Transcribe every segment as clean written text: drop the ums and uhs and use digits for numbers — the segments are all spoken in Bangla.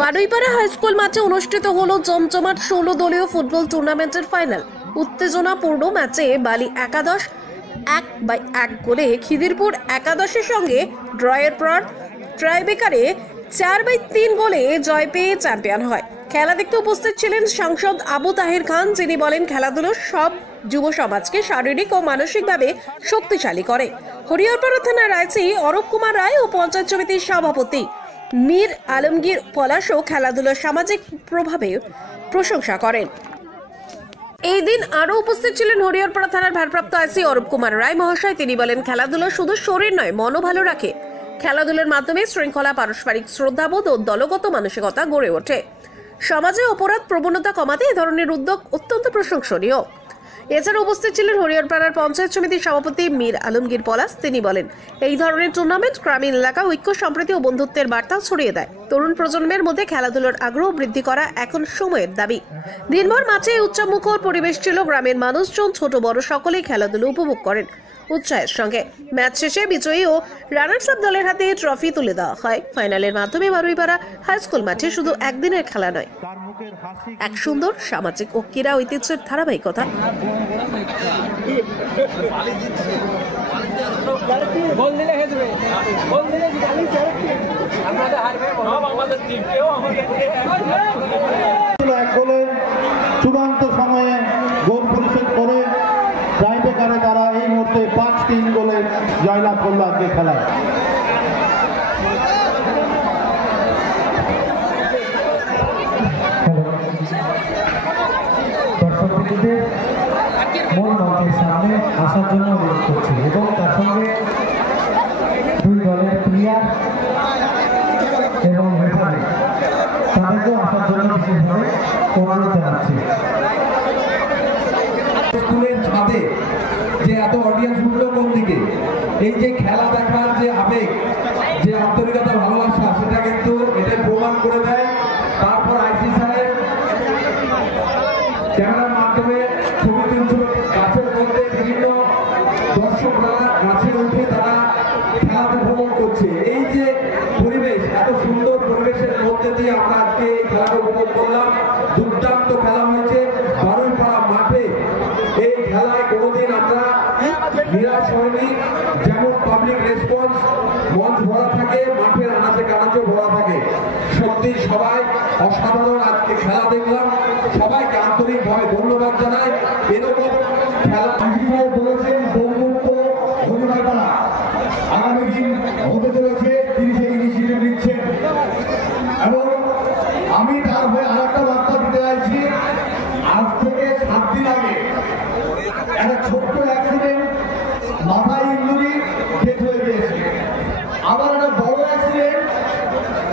বারুইপাড়া হাই স্কুল মাঠে অনুষ্ঠিত হলো জমজমাট 16 দলীয় ফুটবল টুর্নামেন্টের ফাইনাল। উত্তেজনাপূর্ণ ম্যাচে বালি একাদশ 1-1 গোলে খিদিরপুর একাদশের সঙ্গে ড্রয়ের পর ট্রাইবেকারে 4-3 গোলে জয় পেয়ে চ্যাম্পিয়ন হয়। খেলা দেখতে উপস্থিত ছিলেন সাংসদ আবু তাহের খান, যিনি বলেন খেলাধুলো সব যুব সমাজকে শারীরিক ও মানসিকভাবে শক্তিশালী করে। হরিহরপাড়া থানার আইসি অরূপ কুমার রায় ও পঞ্চায়েত সমিতির সভাপতি মীর আলমগীর পলাশও খেলাধুলার সামাজিক প্রভাবে প্রশংসা করেন। এই দিন আরও উপস্থিত ছিলেন হরিহরপাড়া থানার ভারপ্রাপ্ত আইসি অরূপ কুমার রায় মহাশয়। তিনি বলেন খেলাধুলা শুধু শরীর নয়, মনও ভালো রাখে। খেলাধুলার মাধ্যমে শৃঙ্খলা, পারস্পরিক শ্রদ্ধাবোধ ও দলগত মানসিকতা গড়ে ওঠে। সমাজে অপরাধ প্রবণতা কমাতে এ ধরনের উদ্যোগ অত্যন্ত প্রশংসনীয়। এছাড়া উপস্থিত ছিলেন হরিহরপাড়ার পঞ্চায়েত সমিতির সভাপতি মীর আলমগীর পলাশ। তিনি বলেন এই ধরনের টুর্নামেন্ট গ্রামীণ এলাকায় ঐক্য, সম্প্রীতি ও বন্ধুত্বের বার্তা ছড়িয়ে দেয়। তরুণ প্রজন্মের মধ্যে খেলাধুলার আগ্রহ বৃদ্ধি করা এখন সময়ের দাবি। দিনভর মাঠে উচ্চমুখর পরিবেশ ছিল। গ্রামের মানুষজন ছোট বড় সকলেই খেলাধুলা উপভোগ করেন উৎসাহের সঙ্গে। ম্যাচ শেষে বিজয়ী ও রানার্স আপ দলের হাতে ট্রফি তুলে দেওয়া হয়। ফাইনালের মাধ্যমে বারুইপাড়া হাই স্কুল মাঠে শুধু একদিনের খেলা নয়, এক সুন্দর সামাজিক ও ক্রীড়া ঐতিহ্যের ধারাবাহিকতা। চূড়ান্ত সময়ে গোল পরিশোধ করে ট্রাইবেকারে তারা এই মুহূর্তে 5-3 গোলে জয়লাভ করল আজকে খেলায়। দর্শকদের মূল মঞ্চের সামনে আসার জন্য অনুরোধ করছি এবং তার সঙ্গে দুই দলের প্লেয়ার এবং রেফারি তাদেরকেও আসার জন্য বিশেষভাবে অনুরোধ জানাচ্ছি। স্কুলের ছাদে যে এত অডিয়েন্স উঠলো কোন দিকে, এই যে খেলা দেখার যে আবেগ, যে আন্তরিকতা, ভালোবাসা, সেটা কিন্তু এটাই প্রমাণ করে দেয়। তারপর আইসি সাহেব ক্যামেরার মাধ্যমে ছবি তুলছিল গাছের মধ্যে, বিভিন্ন দর্শকরা গাছে উঠে তারা খেলা উপভোগ করছে। এই যে পরিবেশ, এত সুন্দর পরিবেশের মধ্যে দিয়ে আমরা আজকে এই খেলাটা উপভোগ করলাম। দুর্দান্ত খেলা হয়েছে বারুইপাড়া মাঠে। এই খেলায় কোনোদিন আমরা নিরাশ হয়নি। যেমন পাবলিক রেসপন্স, মঞ্চ ভরা থাকে, মাঠের আনাচে কানাচে ভরা থাকে। সত্যি সবাই অসাধারণ আজকে খেলা দেখলাম। সবাইকে আন্তরিকভাবে ধন্যবাদ জানাই। এরকম খেলা বলেছেন বন্ধুত্ব হরিহরপাড়া আগামী দিন হতে চলেছে, তিনি সেই ইনিশিয়েটিভ নিচ্ছেন এবং আমি তার হয়ে আরেকটা বার্তা দিতে চাইছি। আজ থেকে 7 দিন আগে একটা ছোট্ট অ্যাক্সিডেন্ট, মাথায় ইঞ্জুরি, ডেথ হয়ে গিয়েছে। আবার একটা বড় অ্যাক্সিডেন্ট,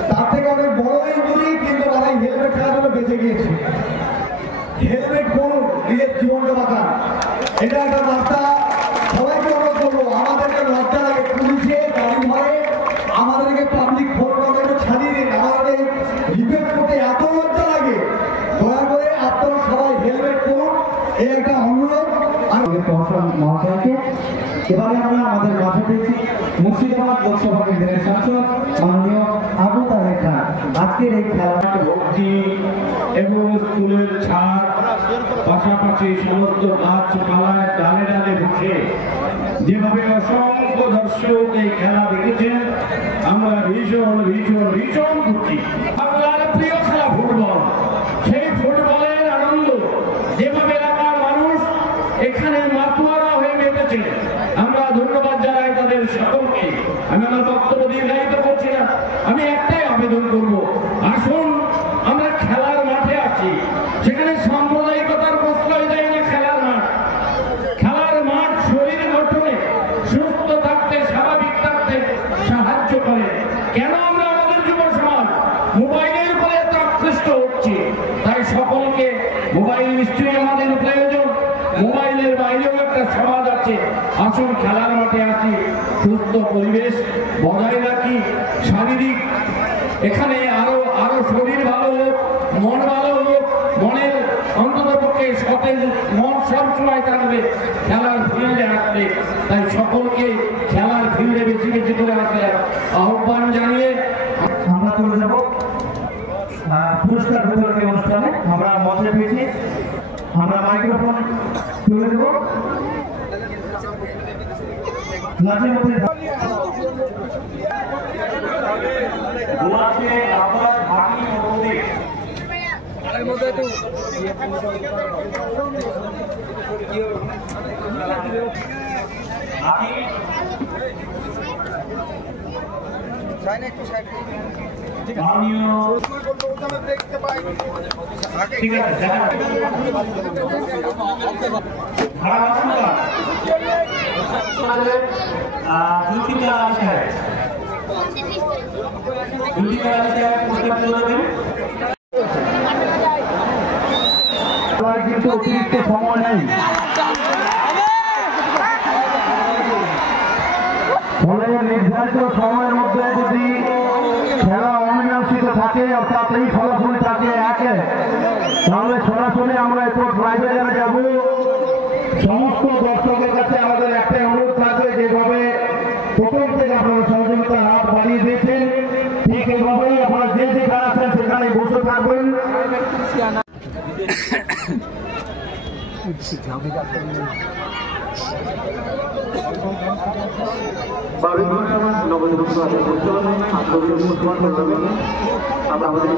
তার থেকে অনেক বড় ইঞ্জুরি, কিন্তু মাথায় হেলমেট থাকার জন্য বেঁচে গিয়েছে। হেলমেট পরুন, নিজের জীবনকে বাঁচান। এটা একটা বার্তা সবাইকে অনুরোধ করবো। আমাদেরকে লজ্জা লাগে, পুলিশে গাড়ি ধরে আমাদেরকে পাবলিক ফোরগ্রাউন্ডে ছাড়িয়ে দিন। আমাদের রিপেয়ার করতে এত লজ্জা লাগে। দয়া করে আপনারা সবাই হেলমেট পরুন, এই একটা অনুরোধ। মহাশয়কে এবারে আমরা আমাদের মাঝে পেয়েছি মুর্শিদাবাদ লোকসভা কেন্দ্রের সাংসদ মাননীয় আবু তাহের খান। আজকের এই খেলা ভক্তি এবং স্কুলের ছাদ, পাশাপাশি সমস্ত গাছপালায় ডালে ডালে বসে যেভাবে অসংখ্য দর্শক এই খেলা দেখেছেন, আমরা ভীষণ ভীষণ ভীষণ খুশি। বাংলার প্রিয় খেলা ফুটবল, সেই ফুটবলের আনন্দ যেভাবে এলাকার মানুষ এখানে মাতুয়ারা হয়ে মেতেছে, আমরা ধন্যবাদ জানাই তাদের সকলকে। আমি আমার বক্তব্য দীর্ঘায়িত করছি না, আমি একটাই আবেদন করব, আসুন আমরা খেলার মাঠে আসি। সেখানে সাম্প্রদায়িকতার প্রশ্রয় দেয় না খেলার মাঠ। খেলার মাঠ শরীর গঠনে, সুস্থ থাকতে, স্বাভাবিক থাকতে সাহায্য করে। কেন আমরা আমাদের যুব সমাজ মোবাইলের উপরে এত আকৃষ্ট হচ্ছে? তাই সকলকে, মোবাইল নিশ্চয়ই আমাদের প্রয়োজন, মোবাইলের বাইরেও একটা সমাজ আছে। আসুন খেলার মাঠে আসি, সুস্থ পরিবেশ বজায় রাখি, শারীরিক এখানে আরো আরো শরীর ভালো হোক, মন ভালো হোক, মনের অন্তত পক্ষে সতেজ মন সবসময় থাকবে খেলার ফিল্ডে আসবে। তাই সকলকে খেলার ফিল্ডে বেশি বেশি করে আসলে আহ্বান জানিয়ে আমরা চলে যাব মঞ্চে পেয়েছি। আমরা মাইক্রোফোন তুলে দেব। নাচের মধ্যে গোলাপে আবার ভাটি মধ্যে এর মধ্যে তো আমি সাইনে একটু সাইড মাননীয় ঠিক আছে কিন্তু অতিরিক্ত সময় নেই, ফলে নির্ধারিত সময়ের মধ্যে যদি খেলা অমীমাংসিত থাকে অর্থাৎ এই ফলাফল থাকে একে, তাহলে সরাসরি আমরা এরপর ট্রাইব্যুনালে যাব। সমস্ত দর্শকের কাছে আমাদের একটাই অনুরোধ থাকবে, যেভাবে প্রথম থেকে আপনারা সহযোগিতা হাত বাড়িয়ে দিয়েছেন ঠিক এইভাবেই আপনারা যে যেখানে আছেন সেখানে বসে থাকবেন। আমরা আমাদের